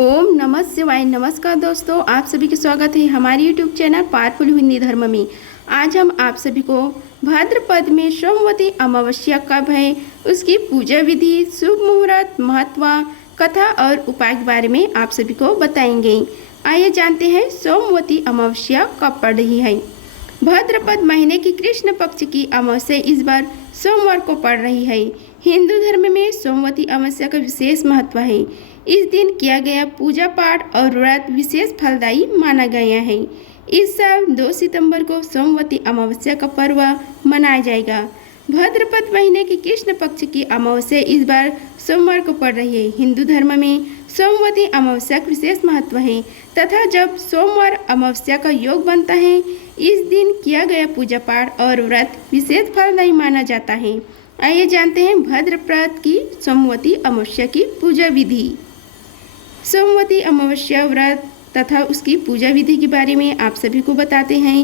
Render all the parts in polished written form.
ओम नमः शिवाय। नमस्कार दोस्तों, आप सभी का स्वागत है हमारे यूट्यूब चैनल पावरफुल हिंदी धर्म में। आज हम आप सभी को भाद्रपद में सोमवती अमावस्या कब है, उसकी पूजा विधि, शुभ मुहूर्त, महत्व, कथा और उपाय के बारे में आप सभी को बताएंगे। आइए जानते हैं सोमवती अमावस्या कब पड़ रही है। भाद्रपद महीने की कृष्ण पक्ष की अमावस्या इस बार सोमवार को पड़ रही है। हिंदू धर्म में सोमवती अमावस्या का विशेष महत्व है। इस दिन किया गया पूजा पाठ और व्रत विशेष फलदायी माना गया है। इस साल 2 सितंबर को सोमवती अमावस्या का पर्व मनाया जाएगा। भाद्रपद महीने की कृष्ण पक्ष की अमावस्या इस बार सोमवार को पड़ रही है। हिंदू धर्म में सोमवती अमावस्या का विशेष महत्व है तथा जब सोमवार अमावस्या का योग बनता है, इस दिन किया गया पूजा पाठ और व्रत विशेष फलदायी माना जाता है। आइए जानते हैं भाद्रपद की सोमवती अमावस्या की पूजा विधि। सोमवती अमावस्या व्रत तथा उसकी पूजा विधि के बारे में आप सभी को बताते हैं।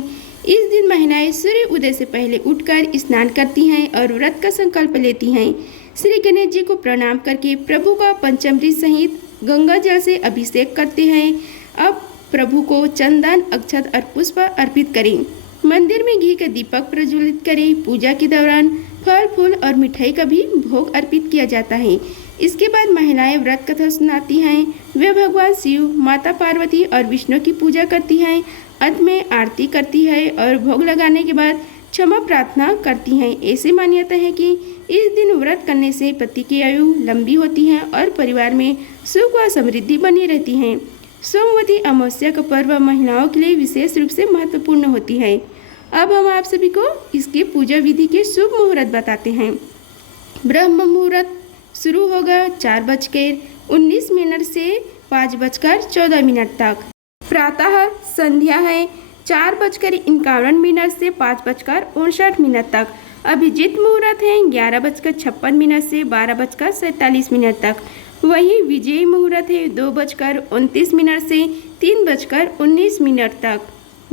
इस दिन महिलाएं सूर्य उदय से पहले उठकर स्नान करती हैं और व्रत का संकल्प लेती हैं। श्री गणेश जी को प्रणाम करके प्रभु का पंचामृत सहित गंगा जल से अभिषेक करते हैं। अब प्रभु को चंदन, अक्षत और पुष्प अर्पित करें। मंदिर में घी का दीपक प्रज्वलित करें। पूजा के दौरान फल, फूल और मिठाई का भी भोग अर्पित किया जाता है। इसके बाद महिलाएं व्रत कथा सुनाती हैं। वे भगवान शिव, माता पार्वती और विष्णु की पूजा करती हैं। अंत में आरती करती है और भोग लगाने के बाद क्षमा प्रार्थना करती हैं। ऐसी मान्यता है कि इस दिन व्रत करने से पति की आयु लंबी होती है और परिवार में सुख व समृद्धि बनी रहती है। सोमवती अमावस्या का पर्व महिलाओं के लिए विशेष रूप से महत्वपूर्ण होती है। अब हम आप सभी को इसकी पूजा विधि के शुभ मुहूर्त बताते हैं। ब्रह्म मुहूर्त शुरू होगा 4:19 से 5:14 तक। प्रातः संध्या है 4:51 से 5:59 तक। अभिजीत मुहूर्त है 11:56 से 12:47 तक। वहीं विजय मुहूर्त है 2:29 से 3:19 तक।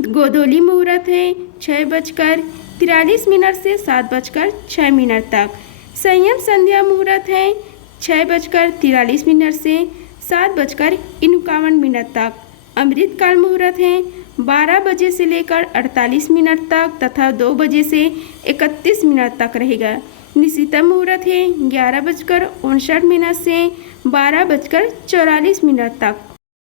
गोधूली मुहूर्त है 6:43 से 7:06 तक। संयम संध्या मुहूर्त है 6:43 से 7:51 तक। अमृतकाल मुहूर्त है 12 बजे से लेकर 48 मिनट तक तथा 2 बजे से 31 मिनट तक रहेगा। निशिता मुहूर्त है 11:59 से 12:44 तक।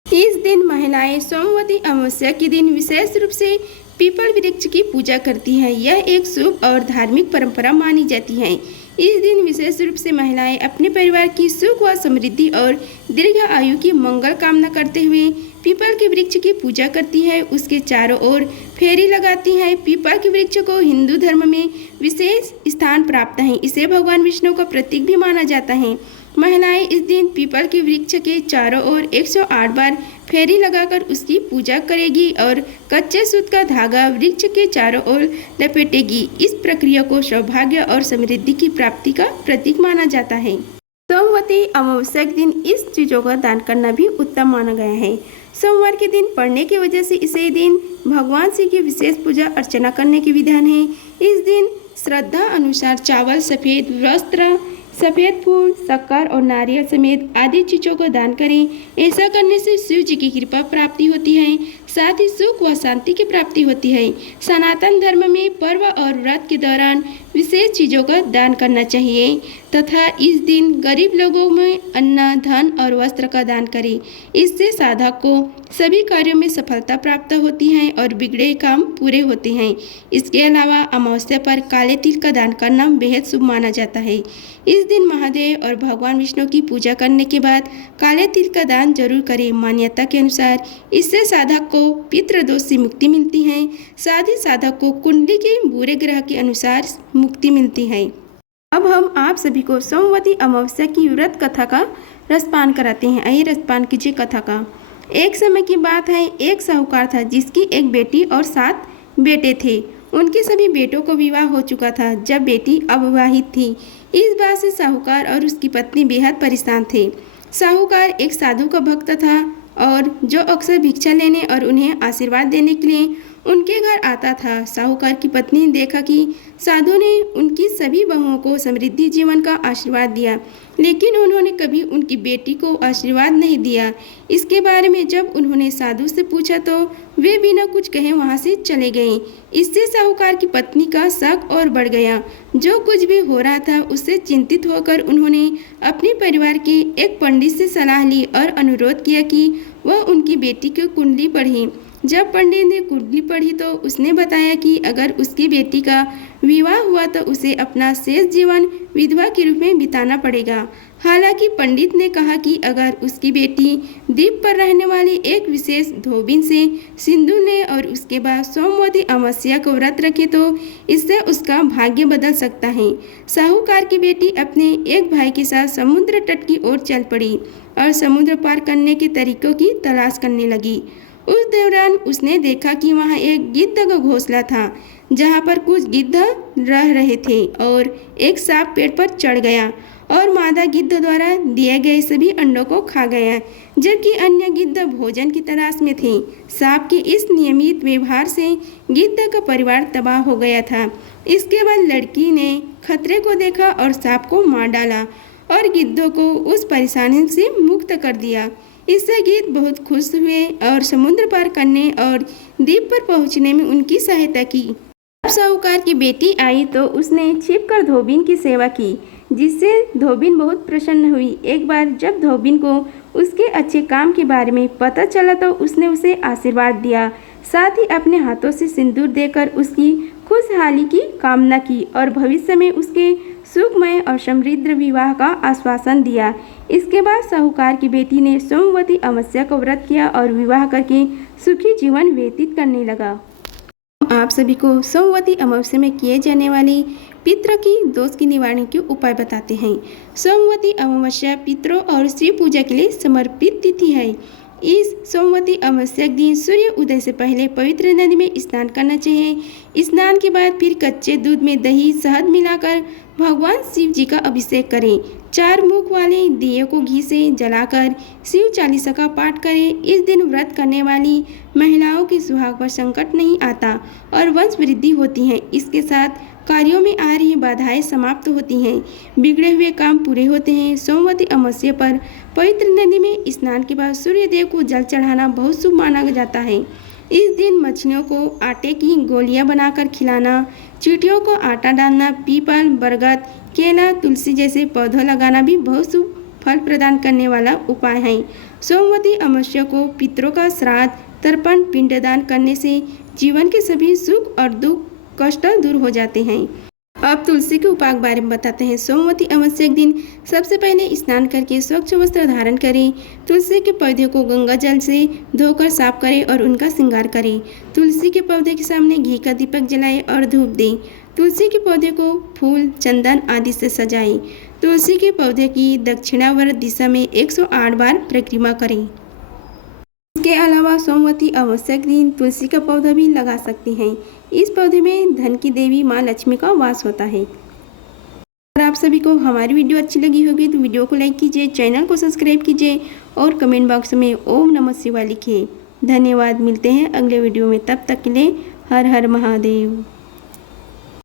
इस दिन महिलाएं सोमवती अमावस्या के दिन विशेष रूप से पीपल वृक्ष की पूजा करती हैं। यह एक शुभ और धार्मिक परंपरा मानी जाती है। इस दिन विशेष रूप से महिलाएं अपने परिवार की सुख व समृद्धि और दीर्घ आयु की मंगल कामना करते हुए पीपल के वृक्ष की पूजा करती है। उसके चारों ओर फेरी लगाती हैं। पीपल के वृक्ष को हिंदू धर्म में विशेष स्थान प्राप्त है। इसे भगवान विष्णु का प्रतीक भी माना जाता है। महिलाएं इस दिन पीपल के वृक्ष के चारों ओर 108 बार फेरी लगाकर उसकी पूजा करेगी और कच्चे सूत का धागा वृक्ष के चारों ओर लपेटेगी। इस प्रक्रिया को सौभाग्य और समृद्धि की प्राप्ति का प्रतीक माना जाता है। सोमवती अमावस्या के दिन इस चीज़ों का दान करना भी उत्तम माना गया है। सोमवार के दिन पड़ने की वजह से इसे दिन भगवान शिव की विशेष पूजा अर्चना करने के विधान है। इस दिन श्रद्धा अनुसार चावल, सफ़ेद वस्त्र, सफ़ेद फूल, शक्कर और नारियल समेत आदि चीज़ों को दान करें। ऐसा करने से शिव जी की कृपा प्राप्ति होती है, साथ ही सुख व शांति की प्राप्ति होती है। सनातन धर्म में पर्व और व्रत के दौरान विशेष चीज़ों का दान करना चाहिए तथा इस दिन गरीब लोगों में अन्न, धन और वस्त्र का दान करें। इससे साधक को सभी कार्यों में सफलता प्राप्त होती है और बिगड़े काम पूरे होते हैं। इसके अलावा अमावस्या पर काले तिल का दान करना बेहद शुभ माना जाता है। इस दिन महादेव और भगवान विष्णु की पूजा करने के बाद काले तिल का दान जरूर करें। मान्यता के अनुसार इससे साधक को पितृदोष से मुक्ति मिलती है। साथ ही साधक को कुंडली के बुरे ग्रह के अनुसार मुक्ति मिलती है। अब हम आप सभी को सोमवती अमावस्या की व्रत कथा का रसपान कराते हैं। आइए रसपान कीजिए कथा का। एक समय की बात है, एक साहूकार था जिसकी एक बेटी और 7 बेटे थे। उनके सभी बेटों को विवाह हो चुका था जब बेटी अविवाहित थी। इस बात से साहूकार और उसकी पत्नी बेहद परेशान थे। साहूकार एक साधु का भक्त था और जो अक्सर भिक्षा लेने और उन्हें आशीर्वाद देने के लिए उनके घर आता था। साहूकार की पत्नी ने देखा कि साधु ने उनकी सभी बहुओं को समृद्धि जीवन का आशीर्वाद दिया, लेकिन उन्होंने कभी उनकी बेटी को आशीर्वाद नहीं दिया। इसके बारे में जब उन्होंने साधु से पूछा तो वे बिना कुछ कहे वहां से चले गए। इससे साहूकार की पत्नी का शक और बढ़ गया। जो कुछ भी हो रहा था उससे चिंतित होकर उन्होंने अपने परिवार के एक पंडित से सलाह ली और अनुरोध किया कि वह उनकी बेटी की कुंडली पढ़े। जब पंडित ने कुंडली पढ़ी तो उसने बताया कि अगर उसकी बेटी का विवाह हुआ तो उसे अपना शेष जीवन विधवा के रूप में बिताना पड़ेगा। हालांकि पंडित ने कहा कि अगर उसकी बेटी द्वीप पर रहने वाली एक विशेष धोबिन से सिंदूर ले और उसके बाद सोमवती अमावस्या को व्रत रखे तो इससे उसका भाग्य बदल सकता है। साहूकार की बेटी अपने एक भाई के साथ समुद्र तट की ओर चल पड़ी और समुद्र पार करने के तरीकों की तलाश करने लगी। उस दौरान उसने देखा कि वहाँ एक गिद्ध का घोंसला था, जहाँ पर कुछ गिद्ध रह रहे थे और एक सांप पेड़ पर चढ़ गया और मादा गिद्ध द्वारा दिए गए सभी अंडों को खा गया, जबकि अन्य गिद्ध भोजन की तलाश में थे। सांप के इस नियमित व्यवहार से गिद्ध का परिवार तबाह हो गया था। इसके बाद लड़की ने खतरे को देखा और सांप को मार डाला और गिद्धों को उस परेशानी से मुक्त कर दिया। इससे गिद्ध बहुत खुश हुए और समुद्र पार करने और द्वीप पर पहुंचने में उनकी सहायता की। जब साहूकार की बेटी आई तो उसने छिपकर धोबिन की सेवा की, जिससे धोबिन बहुत प्रसन्न हुई। एक बार जब धोबिन को उसके अच्छे काम के बारे में पता चला तो उसने उसे आशीर्वाद दिया, साथ ही अपने हाथों से सिंदूर देकर उसकी खुशहाली की कामना की और भविष्य में उसके सुखमय और समृद्ध विवाह का आश्वासन दिया। इसके बाद साहूकार की बेटी ने सोमवती अमावस्या को व्रत किया और विवाह करके सुखी जीवन व्यतीत करने लगा। आप सभी को सोमवती अमावस्या में किए जाने वाली पितरों की दोष की निवारण के उपाय बताते हैं। सोमवती अमावस्या पितरों और शिव पूजा के लिए समर्पित तिथि है। इस सोमवती अमावस्या के दिन सूर्य उदय से पहले पवित्र नदी में स्नान करना चाहिए। स्नान के बाद फिर कच्चे दूध में दही शहद मिलाकर भगवान शिव जी का अभिषेक करें। 4 मुख वाले दिए को घी से जलाकर शिव चालीसा का पाठ करें। इस दिन व्रत करने वाली महिलाओं के सुहाग पर संकट नहीं आता और वंश वृद्धि होती है। इसके साथ कार्यों में आ रही बाधाएं समाप्त होती हैं, बिगड़े हुए काम पूरे होते हैं। सोमवती अमावस्या पर पवित्र नदी में स्नान के बाद सूर्य देव को जल चढ़ाना बहुत शुभ माना जाता है। इस दिन मछलियों को आटे की गोलियां बनाकर खिलाना, चींटियों को आटा डालना, पीपल, बरगद, केला, तुलसी जैसे पौधों लगाना भी बहुत शुभ फल प्रदान करने वाला उपाय है। सोमवती अमावस्या को पितरों का श्राद्ध, तर्पण, पिंडदान करने से जीवन के सभी सुख और दुख कष्ट दूर हो जाते हैं। अब तुलसी के उपाय के बारे में बताते हैं। सोमवती अमावस्या के दिन सबसे पहले स्नान करके स्वच्छ वस्त्र धारण करें। तुलसी के पौधे को गंगा जल से धोकर साफ करें और उनका श्रृंगार करें। तुलसी के पौधे के सामने घी का दीपक जलाएं और धूप दें। तुलसी के पौधे को फूल, चंदन आदि से सजाएं। तुलसी के पौधे की दक्षिणावर्त दिशा में 108 बार परिक्रमा करें। इसके अलावा सोमवती अमावस्या के दिन तुलसी का पौधा भी लगा सकते हैं। इस पौधे में धन की देवी माँ लक्ष्मी का वास होता है। अगर आप सभी को हमारी वीडियो अच्छी लगी होगी तो वीडियो को लाइक कीजिए, चैनल को सब्सक्राइब कीजिए और कमेंट बॉक्स में ओम नमः शिवाय लिखिए। धन्यवाद। मिलते हैं अगले वीडियो में, तब तक के लिए हर हर महादेव।